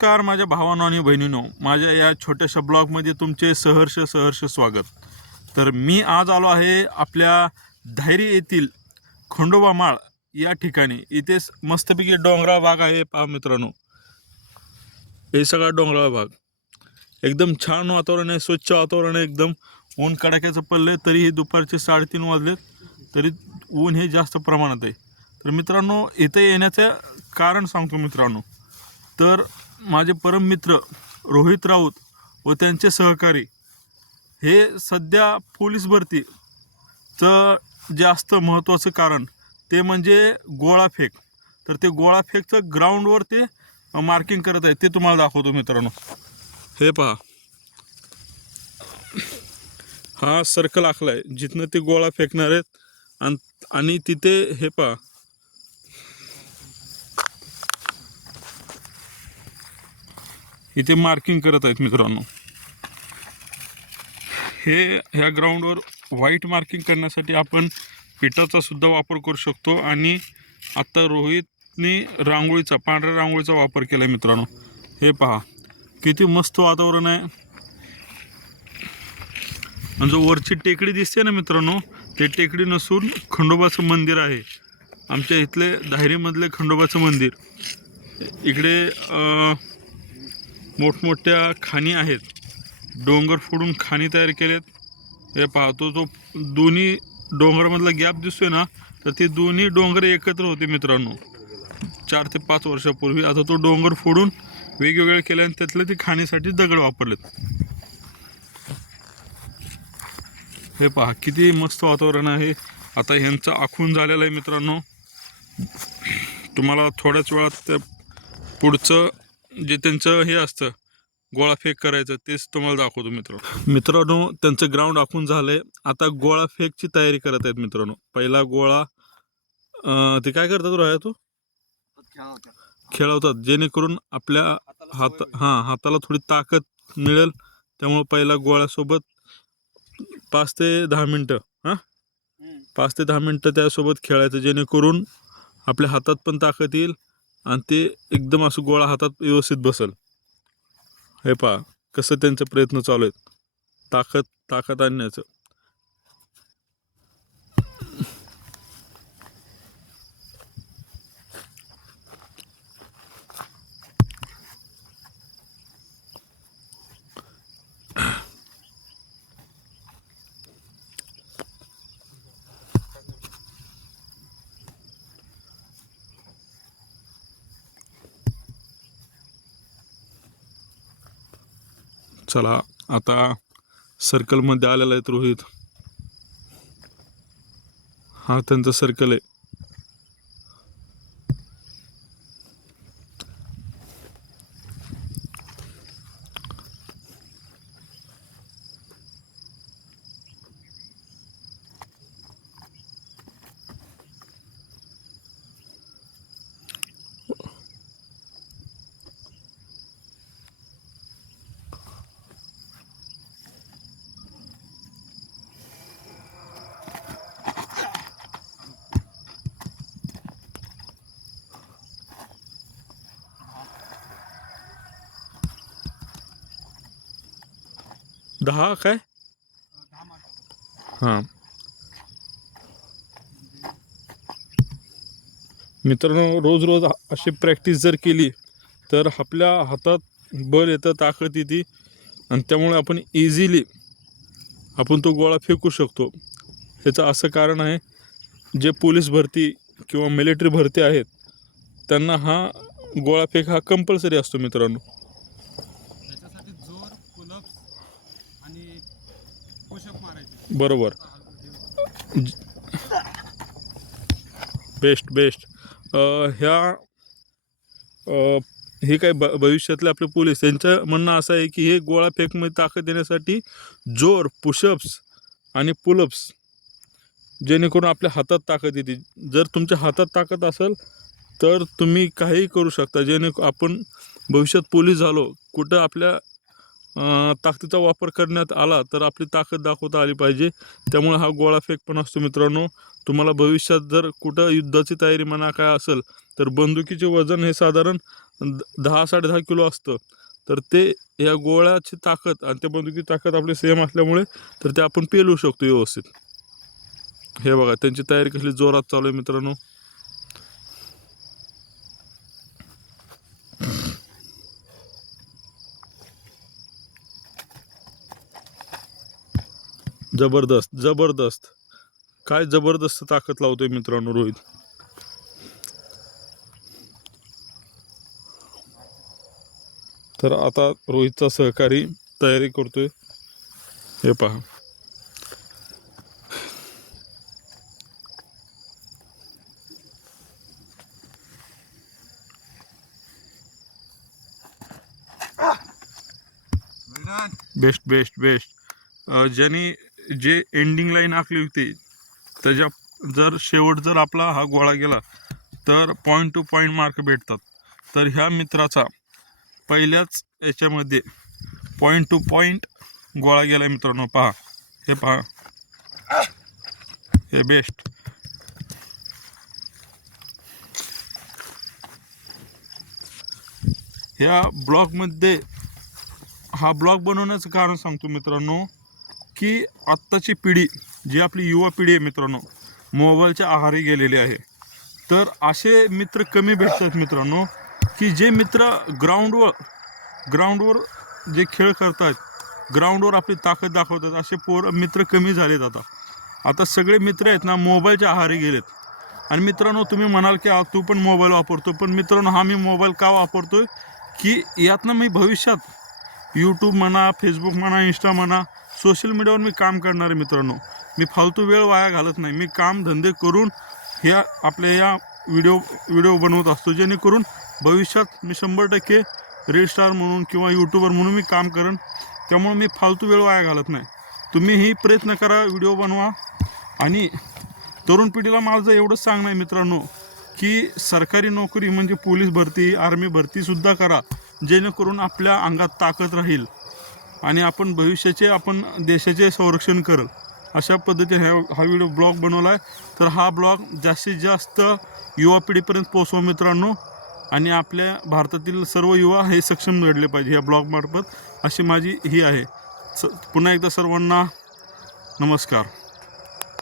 नमस्कार माझ्या भावानो आणि बहिणींनो. माझ्या या छोट्याशा ब्लॉगमध्ये तुमचे सहर्ष सहर्ष स्वागत. तर मी आज आलो आहे आपल्या धायरी येथील खंडोबा माळ या ठिकाणी. इथे मस्तपैकी डोंगराळ भाग आहे पहा मित्रांनो. हे सगळा डोंगराळ भाग. एकदम छान वातावरण आहे स्वच्छ वातावरण आहे एकदम ऊन कडाक्याचं पडलं आहे तरीही दुपारचे साडेतीन वाजलेत तरी ऊन हे जास्त प्रमाणात आहे. तर मित्रांनो इथे येण्याचं कारण सांगतो मित्रांनो. तर माझे परम मित्र रोहित राऊत व त्यांचे सहकारी हे सध्या पोलीस भरतीचं जास्त महत्त्वाचं कारण ते म्हणजे गोळाफेक तर ते गोळाफेकचं ग्राउंडवर ते मार्किंग करत आहे ते तुम्हाला दाखवतो मित्रांनो. हे पहा. हा सर्कल आखला आहे जिथनं ते गोळा फेकणार आहेत आणि तिथे हे पहा. इथे मार्किंग करत आहेत मित्रांनो. हे ह्या ग्राउंडवर व्हाईट मार्किंग करण्यासाठी आपण पिठाचा सुद्धा वापर करू शकतो आणि आत्ता रोहितने रांगोळीचा पांढऱ्या रांगोळीचा वापर केला आहे मित्रांनो. हे पहा किती मस्त वातावरण आहे. आणि जो वरची टेकडी दिसते ना मित्रांनो ते टेकडी नसून खंडोबाचं मंदिर आहे. आमच्या इथले धायरीमधले खंडोबाचं मंदिर. इकडे मोठमोठ्या खाणी आहेत. डोंगर फोडून खाणी तयार केलेत. हे पाहतो तो दोन्ही डोंगरामधला गॅप दिसतोय ना तर ते दोन्ही डोंगर एकत्र होते मित्रांनो. चार ते पाच वर्षापूर्वी आता तो डोंगर फोडून वेगवेगळे केले आणि त्यातले ते खाणीसाठी दगड वापरलेत. हे पहा किती मस्त वातावरण आहे. आता ह्यांचं आखून झालेलं आहे मित्रांनो. तुम्हाला थोड्याच वेळात त्या पुढचं जे त्यांचं हे असतं गोळाफेक करायचं तेच तुम्हाला दाखवतो मित्र मित्रांनो त्यांचं ग्राउंड आखून झालंय. आता गोळाफेकची तयारी करत आहेत मित्रांनो. पहिला गोळा अं, ते काय करतात राहा तो? खेळवतात. जेणेकरून आपल्या हात हां हाताला थोडी ताकद मिळेल. त्यामुळं पहिला गोळ्यासोबत पाच ते दहा मिनटं हां? पाच ते दहा मिनटं त्यासोबत खेळायचं जेणेकरून आपल्या हातात पण ताकद येईल. आणि ते एकदम असं गोळा हातात व्यवस्थित बसल. हे पहा कसं त्यांचे प्रयत्न चालू आहेत. ताकद ताकद आणण्याचं. चला आता सर्कलमध्ये आलेला आहे रोहित. हा त्यांचा सर्कल आहे. दहा काय? हां. मित्रांनो रोज रोज अशी प्रॅक्टिस जर केली तर आपल्या हातात बल येतं ताकद येते. आणि त्यामुळे आपण इझिली आपण तो गोळा फेकू शकतो. ह्याचं असं कारण आहे जे पोलीस भरती किंवा मिलिटरी भरती आहेत त्यांना हा गोळा फेक हा कंपल्सरी असतो मित्रांनो त्याच्यासाठी जोर पुलअप्स आणि पुशअप मारायचे बरोबर. Best best. ह्या हे काय ब भविष्यातले आपले पोलीस त्यांचं म्हणणं असं आहे की हे गोळा फेकमध्ये ताकद देण्यासाठी जोर पुशअप्स आणि पुलअप्स जेणेकरून आपल्या हातात ताकद येते. जर तुमच्या हातात ताकद असेल तर तुम्ही काहीही करू शकता. जेणे आपण भविष्यात पोलीस झालो कुठं आपल्या ताकदीचा वापर करण्यात आला तर आपली ताकद दाखवता आली पाहिजे. त्यामुळे हा गोळा फेक पण असतो मित्रांनो. तुम्हाला भविष्यात जर कुठं युद्धाची तयारी म्हणा काय असेल तर बंदुकीचे वजन हे साधारण द- दहा साडेदहा किलो असतं. तर ते या गोळ्याची ताकद आणि त्या बंदुकीची ताकद आपली सेम असल्यामुळे तर ते आपण पेलू शकतो व्यवस्थित. हे बघा त्यांची तयारी कसली जोरात चालू आहे मित्रांनो. जबरदस्त जबरदस्त. काय जबरदस्त ताकद लावतोय मित्रांनो रोहित. तर आता रोहितचा सहकारी तयारी करतोय. हे पहा. बेस्ट बेस्ट बेस्ट ज्यांनी जे एंडिंग लाईन आखली होती त्याच्या जर शेवट जर आपला हा गोळा गेला तर पॉईंट टू पॉईंट मार्क भेटतात. तर ह्या मित्राचा पहिल्याच याच्यामध्ये पॉईंट टू पॉईंट गोळा गेला मित्रांनो. पहा हे पहा. हे बेस्ट ह्या ब्लॉगमध्ये हा ब्लॉग बनवण्याचं कारण सांगतो मित्रांनो. की आत्ताची पिढी जी आपली युवा पिढी आहे मित्रांनो मोबाईलच्या आहारी गेलेली आहे. तर असे मित्र कमी भेटतात मित्रांनो की जे मित्र ग्राउंडवर ग्राउंडवर जे खेळ करतात ग्राउंडवर आपली ताकद दाखवतात असे पोर मित्र कमी झालेत आता. आता सगळे मित्र आहेत ना मोबाईलच्या आहारी गेलेत. आणि मित्रांनो तुम्ही म्हणाल की तू पण मोबाईल वापरतो. पण मित्रांनो हा मी मोबाईल का वापरतो की यातनं मी भविष्यात यूट्यूब म्हणा फेसबुक म्हणा इंस्टा म्हणा सोशल मीडियावर मी काम करणार आहे मित्रांनो मी फालतू वेळ वाया घालत नाही. मी काम धंदे करून ह्या आपल्या या व्हिडिओ व्हिडिओ बनवत असतो जेणेकरून भविष्यात मी शंभर टक्के रेड स्टार म्हणून किंवा यूट्यूबर म्हणून मी काम करेन. त्यामुळे मी फालतू वेळ वाया घालत नाही. तुम्हीही प्रयत्न करा व्हिडिओ बनवा. आणि तरुण पिढीला माझं एवढंच सांगणं आहे मित्रांनो की सरकारी नोकरी म्हणजे पोलीस भरती आर्मी भरतीसुद्धा करा जेणेकरून आपल्या अंगात ताकद राहील. आणि आपण भविष्याचे आपण देशाचे संरक्षण करल. अशा पद्धतीने हा हा व्हिडिओ ब्लॉग बनवला आहे. तर हा ब्लॉग जास्तीत जास्त युवा पिढीपर्यंत पोचवा मित्रांनो. आणि आपल्या भारतातील सर्व युवा हे सक्षम घडले पाहिजे या ब्लॉगमार्फत अशी माझी ही आहे. स पुन्हा एकदा सर्वांना नमस्कार.